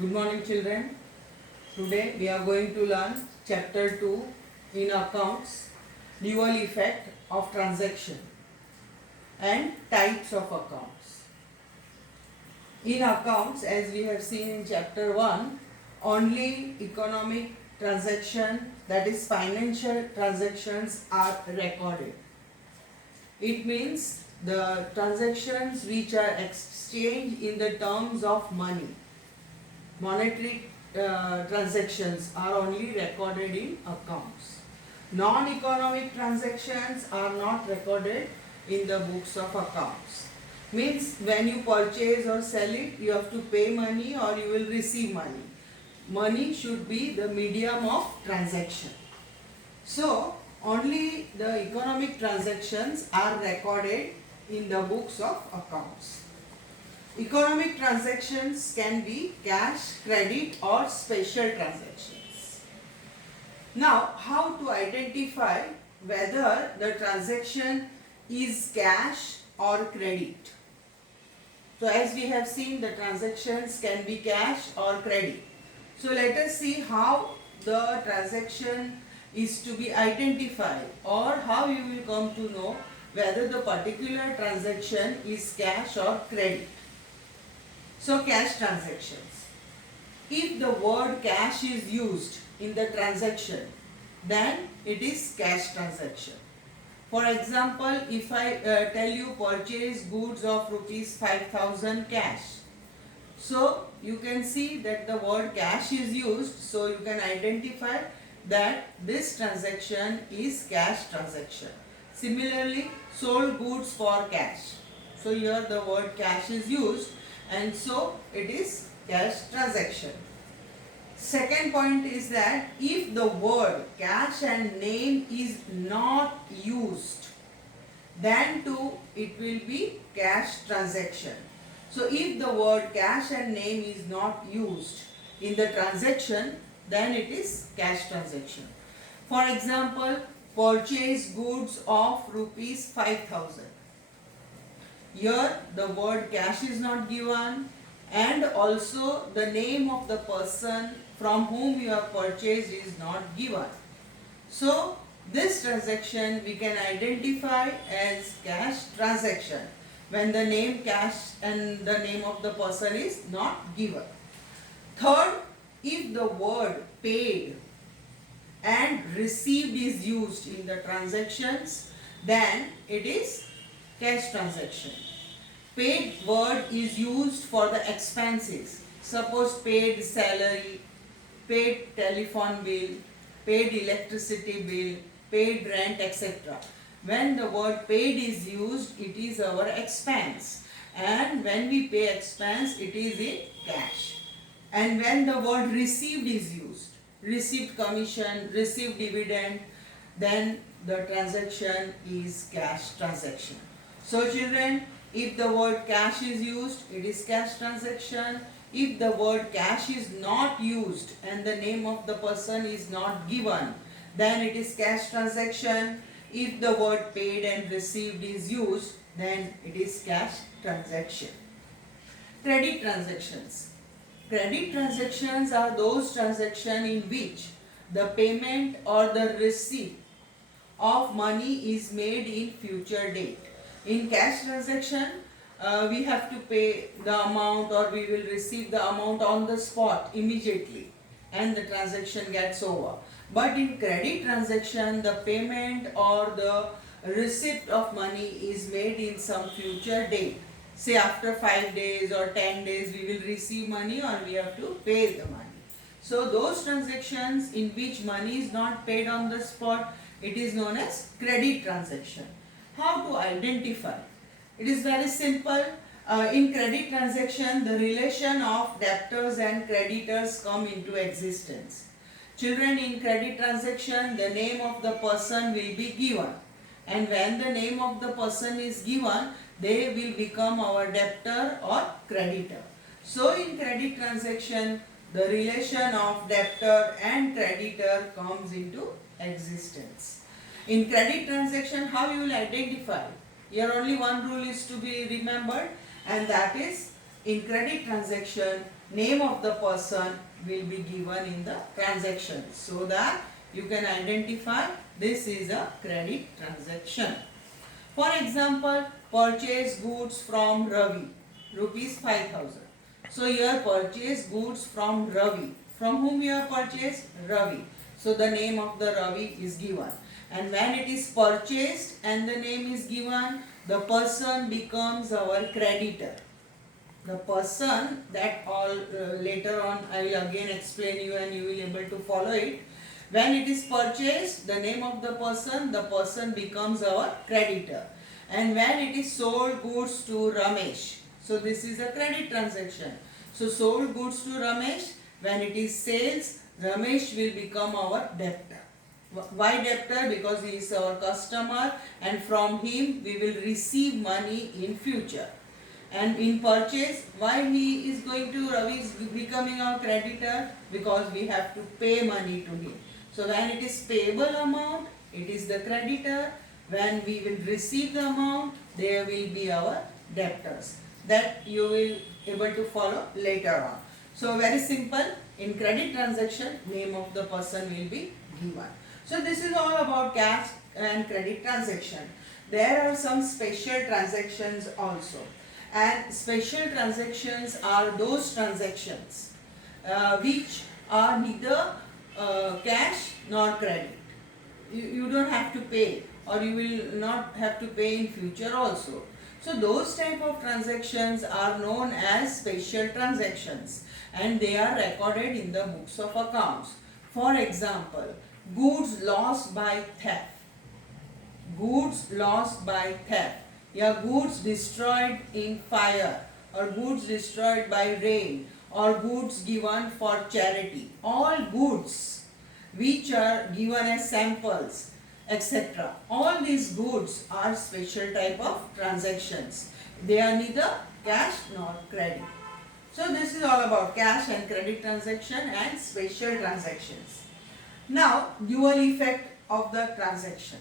Good morning, children. Today we are going to learn chapter 2 in accounts, dual effect of transaction and types of accounts. In accounts, as we have seen in chapter 1, only economic transaction, that is financial transactions, are recorded. It means the transactions which are exchanged in the terms of money. Monetary transactions are only recorded in accounts. Non-economic transactions are not recorded in the books of accounts. Means when you purchase or sell it, you have to pay money or you will receive money. Money should be the medium of transaction. So only the economic transactions are recorded in the books of accounts. Economic transactions can be cash, credit or special transactions. Now, how to identify whether the transaction is cash or credit? So as we have seen, the transactions can be cash or credit. So let us see how the transaction is to be identified, or how you will come to know whether the particular transaction is cash or credit. So cash transactions. If the word cash is used in the transaction, then it is cash transaction. For example, if I tell you purchase goods of rupees 5,000 cash, so you can see that the word cash is used, so you can identify that this transaction is cash transaction. Similarly, sold goods for cash. So here the word cash is used, and so it is cash transaction. Second point is that if the word cash and name is not used, then too it will be cash transaction. So if the word cash and name is not used in the transaction, then it is cash transaction. For example, purchase goods of rupees 5,000. Here the word cash is not given, and also the name of the person from whom you have purchased is not given. So this transaction we can identify as cash transaction when the name cash and the name of the person is not given. Third, if the word paid and received is used in the transactions, then it is cash transaction. Paid word is used for the expenses. Suppose paid salary, paid telephone bill, paid electricity bill, paid rent, etc. When the word paid is used, it is our expense. And when we pay expense, it is in cash. And when the word received is used, received commission, received dividend, then the transaction is cash transaction. So children, if the word cash is used, it is cash transaction. If the word cash is not used and the name of the person is not given, then it is cash transaction. If the word paid and received is used, then it is cash transaction. Credit transactions. Credit transactions are those transactions in which the payment or the receipt of money is made in future date. In cash transaction, we have to pay the amount or we will receive the amount on the spot immediately and the transaction gets over. But in credit transaction, the payment or the receipt of money is made in some future date. Say after 5 days or 10 days we will receive money or we have to pay the money. So those transactions in which money is not paid on the spot, it is known as credit transaction. How to identify? It is very simple. In credit transaction, the relation of debtors and creditors come into existence. Children, in credit transaction, the name of the person will be given. And when the name of the person is given, they will become our debtor or creditor. So in credit transaction, the relation of debtor and creditor comes into existence. In credit transaction, how you will identify? Here only one rule is to be remembered, and that is in credit transaction name of the person will be given in the transaction so that you can identify this is a credit transaction. For example, purchase goods from Ravi, rupees 5,000. So you have purchased goods from Ravi. From whom you have purchased? Ravi. So the name of the Ravi is given. And when it is purchased and the name is given, the person becomes our creditor. The person that all later on I will again explain you and you will able to follow it. When it is purchased, the name of the person becomes our creditor. And when it is sold goods to Ramesh, so this is a credit transaction. So sold goods to Ramesh, when it is sales, Ramesh will become our debtor. Why debtor? Because he is our customer and from him we will receive money in future. And in purchase, why he is going to Ravi is becoming our creditor? Because we have to pay money to him. So when it is payable amount, it is the creditor. When we will receive the amount, they will be our debtors. That you will able to follow later on. So very simple. In credit transaction, name of the person will be given. So this is all about cash and credit transaction. There are some special transactions also. And special transactions are those transactions which are neither cash nor credit. You don't have to pay or you will not have to pay in future also. So those type of transactions are known as special transactions and they are recorded in the books of accounts. For example, goods lost by theft. Goods lost by theft. Yeah, goods destroyed in fire or goods destroyed by rain or goods given for charity. All goods which are given as samples, etc. All these goods are special type of transactions. They are neither cash nor credit. So this is all about cash and credit transaction and special transactions. Now, dual effect of the transaction.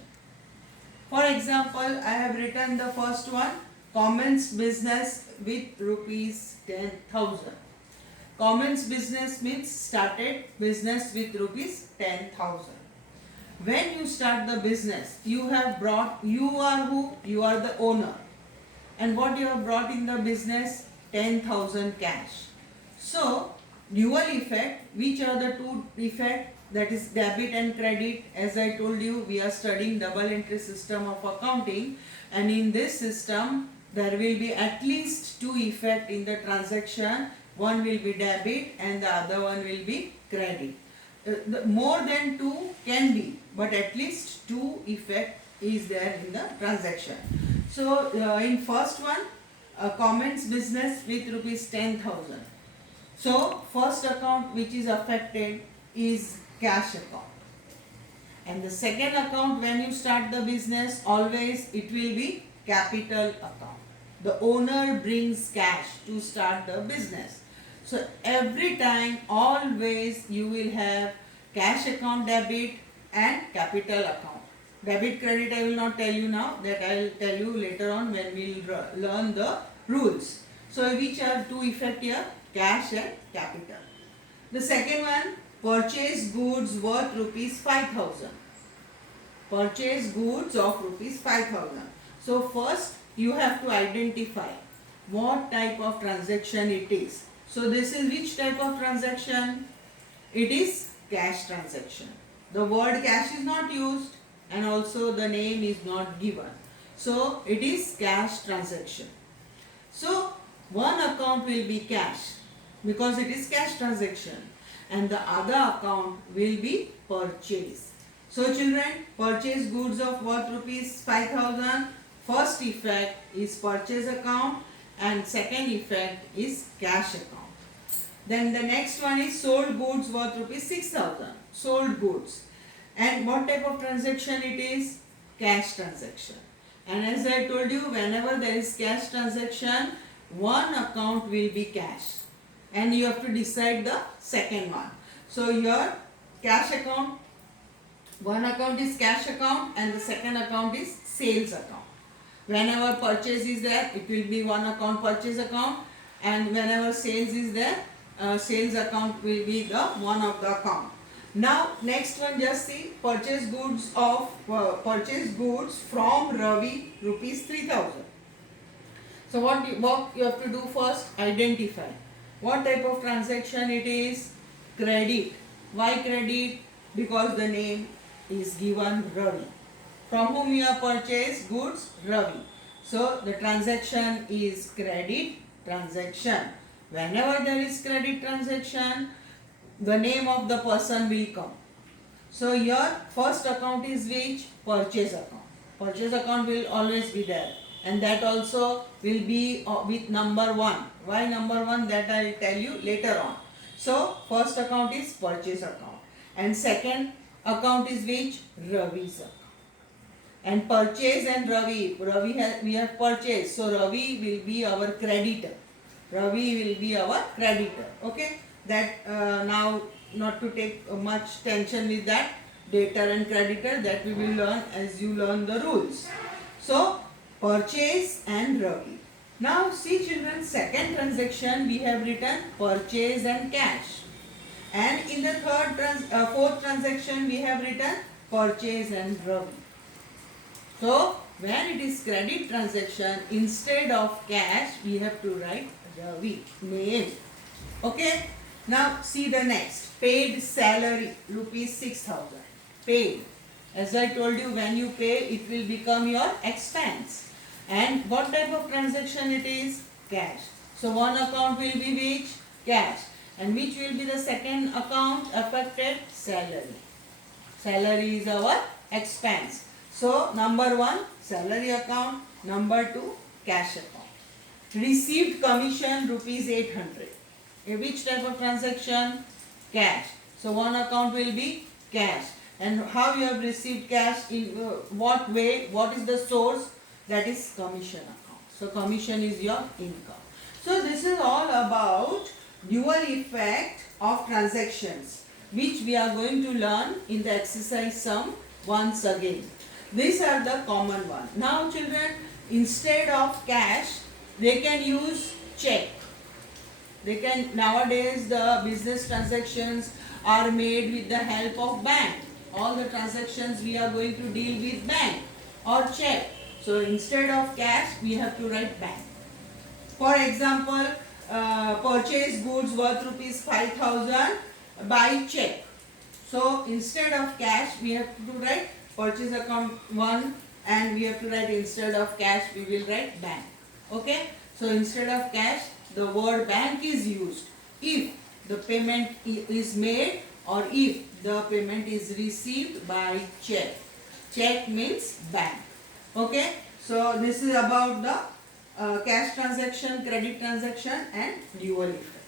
For example, I have written the first one, commence business with rupees 10,000. Commence business means started business with rupees 10,000. When you start the business, you have brought, you are who? You are the owner. And what you have brought in the business? 10,000 cash. So, dual effect, which are the two effects? That is debit and credit. As I told you, we are studying double entry system of accounting, and in this system there will be at least two effects in the transaction. One will be debit and the other one will be credit. More than two can be, but at least two effect is there in the transaction. So in first one, commence business with rupees 10,000. So first account which is affected is cash account. And the second account, when you start the business, always it will be capital account. The owner brings cash to start the business. So every time, always you will have cash account debit and capital account. Debit credit I will not tell you now, that I will tell you later on when we will learn the rules. So which are two effects here? Cash and capital. The second one, purchase goods worth rupees 5,000. Purchase goods of rupees 5,000. So first you have to identify what type of transaction it is. So this is which type of transaction? It is cash transaction. The word cash is not used and also the name is not given. So it is cash transaction. So one account will be cash because it is cash transaction, and the other account will be purchase. So children, purchase goods of worth rupees 5,000. First effect is purchase account and second effect is cash account. Then the next one is sold goods worth rupees 6,000. Sold goods. And what type of transaction it is? Cash transaction. And as I told you, whenever there is cash transaction, one account will be cash. And you have to decide the second one. So your cash account, one account is cash account and the second account is sales account. Whenever purchase is there, it will be one account purchase account, and whenever sales is there, sales account will be the one of the account. Now next one, just see purchase goods from Ravi rupees 3000. So what you have to do first, identify what type of transaction it is. Credit. Why credit? Because the name is given Ravi. From whom you have purchased goods? Ravi. So the transaction is credit transaction. Whenever there is credit transaction, the name of the person will come. So your first account is which? Purchase account. Purchase account will always be there, and that also will be with number 1. Why number 1? That I will tell you later on. So first account is purchase account, and second account is which? Ravi's account. And purchase and Ravi we have purchased, so Ravi will be our creditor. Ravi will be our creditor. Okay, that now not to take much tension with that. Debtor and creditor, that we will learn as you learn the rules. So purchase and Ravi. Now see children, second transaction we have written purchase and cash, and in the fourth transaction we have written purchase and Ravi. So when it is credit transaction, instead of cash we have to write Ravi name. Okay. Now see the next, paid salary rupees 6000. Paid. As I told you, when you pay it will become your expense. And what type of transaction it is? Cash. So one account will be which? Cash. And which will be the second account affected? Salary. Salary is our expense. So number 1 salary account, number 2 cash account. Received commission rupees 800. Which type of transaction? Cash. So one account will be cash. And how you have received cash, in what way, what is the source? That is commission account. So commission is your income. So this is all about dual effect of transactions, which we are going to learn in the exercise sum once again. These are the common one. Now children, instead of cash, they can use check. They can, nowadays the business transactions are made with the help of bank. All the transactions we are going to deal with bank or check. So instead of cash we have to write bank. For example, purchase goods worth rupees 5000 by check. So instead of cash we have to write purchase account 1, and we have to write, instead of cash we will write bank. Okay. So instead of cash the word bank is used if the payment is made or if the payment is received by check. Check means bank. Okay. So this is about the cash transaction, credit transaction and dual effect.